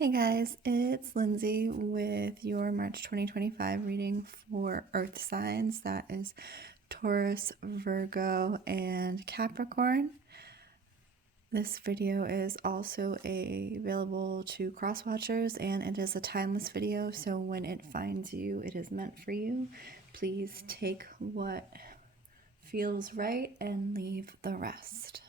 Hey guys, it's Lindsay with your March 2025 reading for Earth signs. That is Taurus, Virgo, and Capricorn. This video is also available to cross watchers, and it is a timeless video, so when it finds you, it is meant for you. Please take what feels right and leave the rest.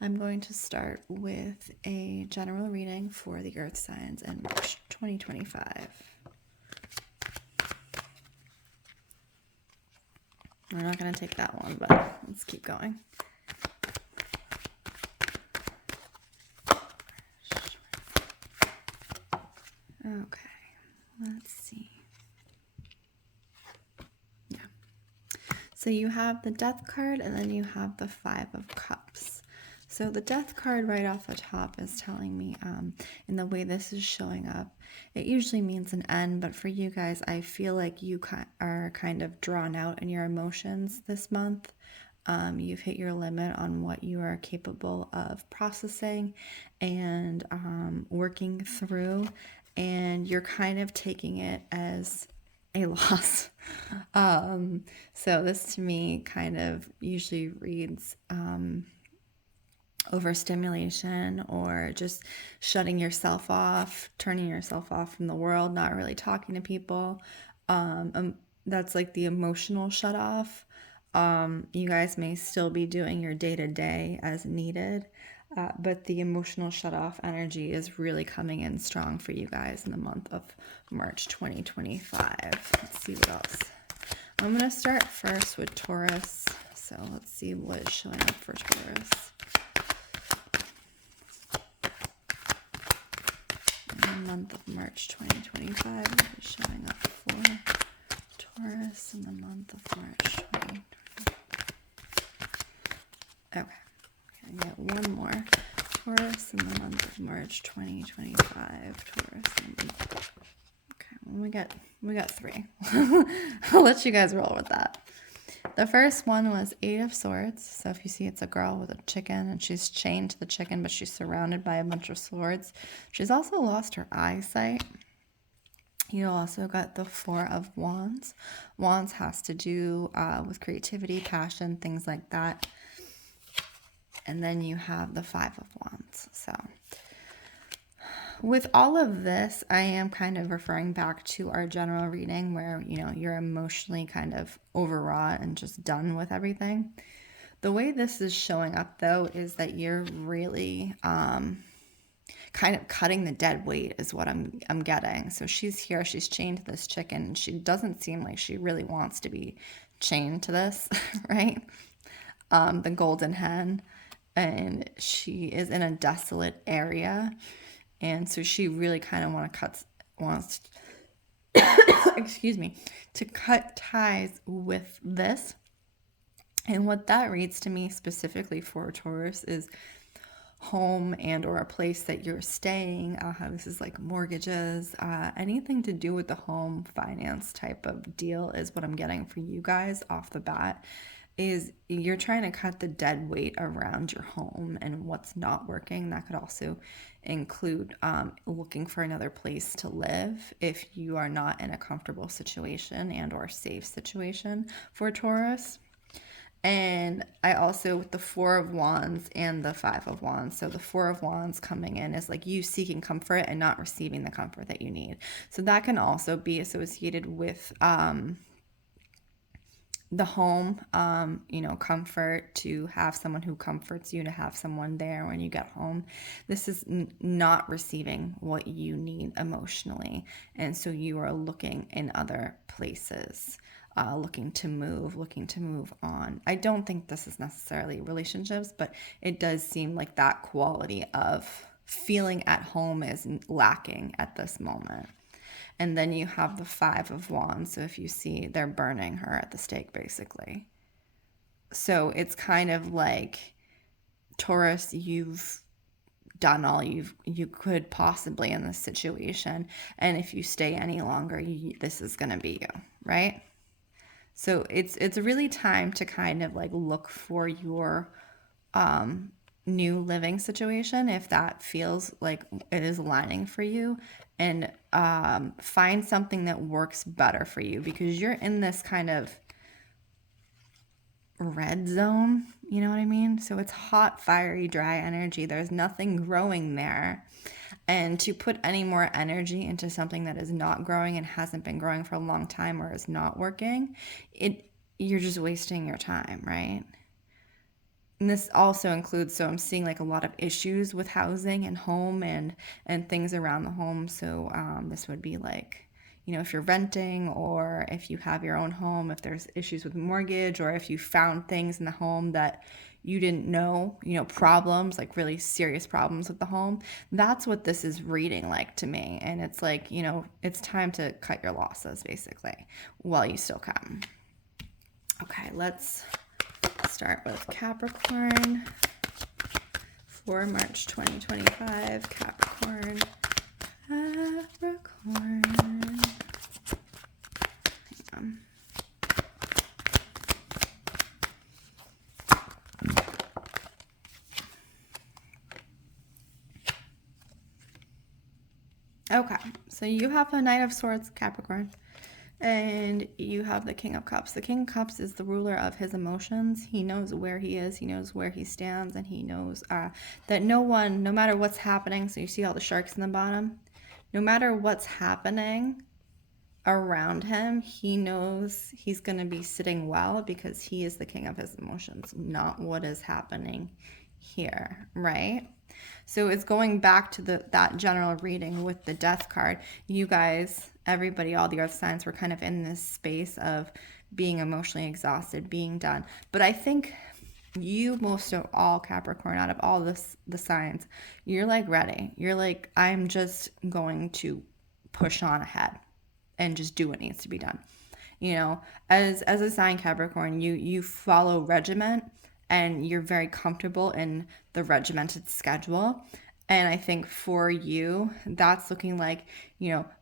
I'm going to start with a general reading for the Earth signs in March 2025. We're not going to take that one, but let's keep going. Okay, let's see. Yeah. So you have the Death card, and then you have the Five of Cups. So the Death card right off the top is telling me, in the way this is showing up, it usually means an end, but for you guys, I feel like you are kind of drawn out in your emotions this month. You've hit your limit on what you are capable of processing and working through, and you're kind of taking it as a loss. So this to me kind of usually reads overstimulation or just shutting yourself off, turning yourself off from the world, not really talking to people. That's like the emotional shut off. You guys may still be doing your day-to-day as needed, but the emotional shut off energy is really coming in strong for you guys in the month of March 2025. Let's see what else. I'm going to start first with Taurus. So let's see what is showing up for Taurus. In the month of March 2025, what is showing up for Taurus in the month of March 2025. Okay, I'm gonna get one more. Taurus in the month of March 2025. Taurus in the month. Okay, we got three. I'll let you guys roll with that. The first one was Eight of Swords. So if you see, it's a girl with a chicken, and she's chained to the chicken, but she's surrounded by a bunch of swords. She's also lost her eyesight. You also got the Four of Wands. Wands has to do with creativity, passion, things like that. And then you have the Five of Wands. So with all of this, I am kind of referring back to our general reading where, you know, you're emotionally kind of overwrought and just done with everything. The way this is showing up, though, is that you're really kind of cutting the dead weight is what I'm getting. So she's here, she's chained to this chicken, and she doesn't seem like she really wants to be chained to this, right? The golden hen, and she is in a desolate area, and so she really kind of wants excuse me, to cut ties with this. And what that reads to me specifically for Taurus is home and or a place that you're staying. This is like mortgages, anything to do with the home finance type of deal is what I'm getting for you guys off the bat. Is you're trying to cut the dead weight around your home and what's not working. That could also include looking for another place to live if you are not in a comfortable situation and or safe situation for Taurus. And I also, with the Four of Wands and the Five of Wands, so the Four of Wands coming in is like you seeking comfort and not receiving the comfort that you need. So that can also be associated with the home, comfort, to have someone who comforts you, to have someone there when you get home. This is not receiving what you need emotionally. And so you are looking in other places. Looking to move on. I don't think this is necessarily relationships, but it does seem like that quality of feeling at home is lacking at this moment. And then you have the Five of Wands. So if you see, they're burning her at the stake, basically. So it's kind of like, Taurus, you've done all you could possibly in this situation. And if you stay any longer, this is going to be you, right? So it's really time to kind of like look for your new living situation, if that feels like it is aligning for you, and find something that works better for you, because you're in this kind of red zone, you know what I mean? So it's hot, fiery, dry energy. There's nothing growing there. And to put any more energy into something that is not growing and hasn't been growing for a long time or is not working, you're just wasting your time, right? And this also includes, so I'm seeing like a lot of issues with housing and home and things around the home. So this would be like, if you're renting, or if you have your own home, if there's issues with mortgage, or if you found things in the home that you didn't know, problems, like really serious problems with the home. That's what this is reading like to me. And it's like, it's time to cut your losses basically while you still can. Okay, let's start with Capricorn for March 2025. Capricorn. Okay, so you have the Knight of Swords, Capricorn, and you have the King of Cups. The King of Cups is the ruler of his emotions. He knows where he is, he knows where he stands, and he knows that no matter what's happening, so you see all the sharks in the bottom, no matter what's happening around him, he knows he's going to be sitting well because he is the king of his emotions, not what is happening here, right? So it's going back to that general reading with the Death card. You guys, everybody, all the earth signs were kind of in this space of being emotionally exhausted, being done. But I think you, most of all, Capricorn, out of all the signs, you're like ready. You're like, I'm just going to push on ahead and just do what needs to be done. As a sign, Capricorn, you follow regiment, and you're very comfortable in the regimented schedule. And I think for you, that's looking like,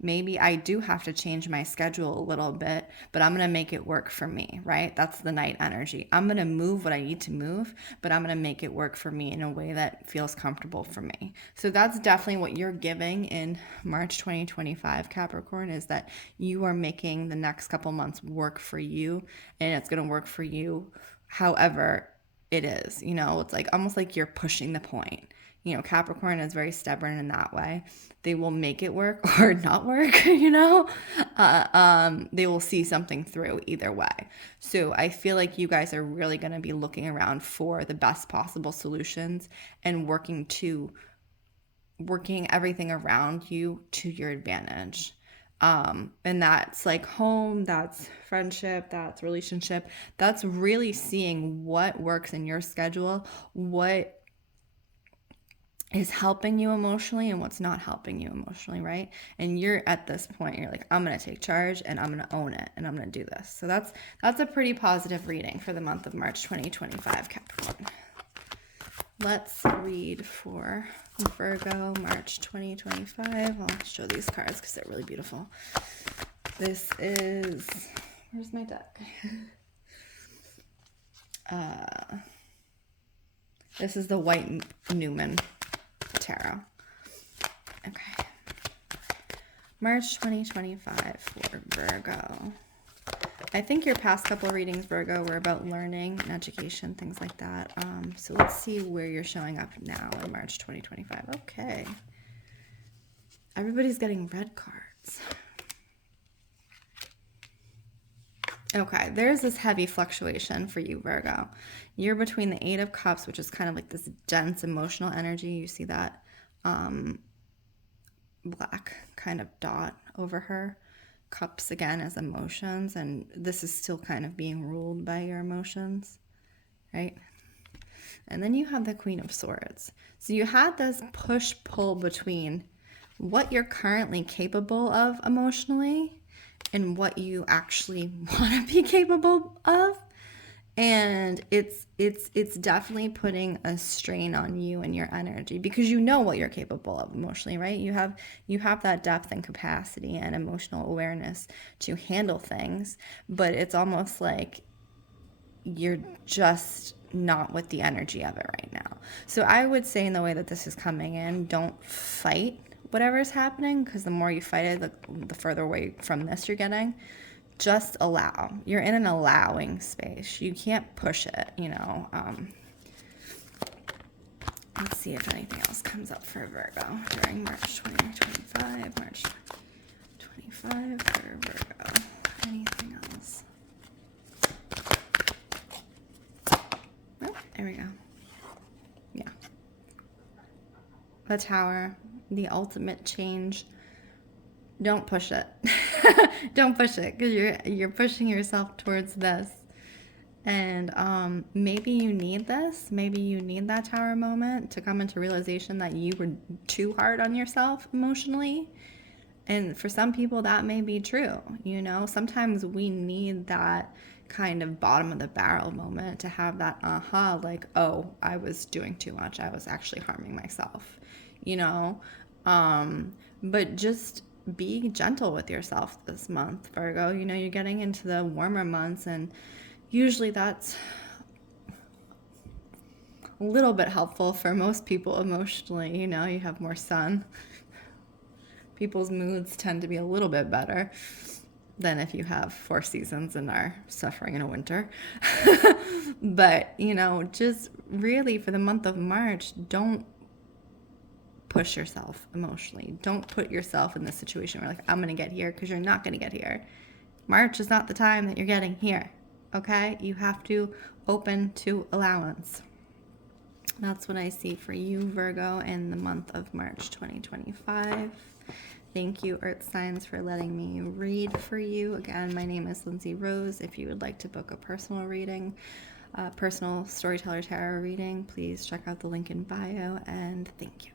maybe I do have to change my schedule a little bit, but I'm going to make it work for me, right? That's the Knight energy. I'm going to move what I need to move, but I'm going to make it work for me in a way that feels comfortable for me. So that's definitely what you're giving in March 2025, Capricorn, is that you are making the next couple months work for you, and it's going to work for you however it is. It's like almost like you're pushing the point. Capricorn is very stubborn in that way. They will make it work or not work, they will see something through either way. So I feel like you guys are really going to be looking around for the best possible solutions and working everything around you to your advantage. And that's like home, that's friendship, that's relationship. That's really seeing what works in your schedule, what is helping you emotionally and what's not helping you emotionally, right? And you're at this point, you're like, I'm going to take charge and I'm going to own it and I'm going to do this. So that's a pretty positive reading for the month of March 2025, Capricorn. Let's read for Virgo, March 2025. I'll show these cards because they're really beautiful. This is, where's my deck? This is the White Newman Tarot. Okay. March 2025 for Virgo. I think your past couple of readings, Virgo, were about learning and education, things like that. So let's see where you're showing up now in March 2025. Okay. Everybody's getting red cards. Okay, there's this heavy fluctuation for you, Virgo. You're between the Eight of Cups, which is kind of like this dense emotional energy. You see that black kind of dot over her. Cups again as emotions, and this is still kind of being ruled by your emotions, right? And then you have the Queen of Swords. So you had this push-pull between what you're currently capable of emotionally and what you actually want to be capable of. And it's definitely putting a strain on you and your energy, because you know what you're capable of emotionally, right? You have that depth and capacity and emotional awareness to handle things, but it's almost like you're just not with the energy of it right now. So I would say, in the way that this is coming in, don't fight whatever's happening, because the more you fight it, the further away from this you're getting. Just allow. You're in an allowing space. You can't push it, you know. Let's see if anything else comes up for Virgo during March 2025. March 25 for Virgo. Anything else? Oh, there we go. Yeah. The Tower, the ultimate change. Don't push it. Don't push it, because you're pushing yourself towards this. And maybe you need this. Maybe you need that Tower moment to come into realization that you were too hard on yourself emotionally. And for some people, that may be true. You know, sometimes we need that kind of bottom of the barrel moment to have that aha, like, oh, I was doing too much. I was actually harming myself, you know. But just be gentle with yourself this month, Virgo. You know, you're getting into the warmer months, and usually that's a little bit helpful for most people emotionally. You know, you have more sun. People's moods tend to be a little bit better than if you have 4 seasons and are suffering in a winter. But, you know, just really for the month of March, don't push yourself emotionally. Don't put yourself in this situation where, like, I'm going to get here, because you're not going to get here. March is not the time that you're getting here. Okay? You have to open to allowance. That's what I see for you, Virgo, in the month of March 2025. Thank you, Earth Signs, for letting me read for you. Again, my name is Lindsey Rose. If you would like to book a personal reading, personal Storyteller Tarot reading, please check out the link in bio, and thank you.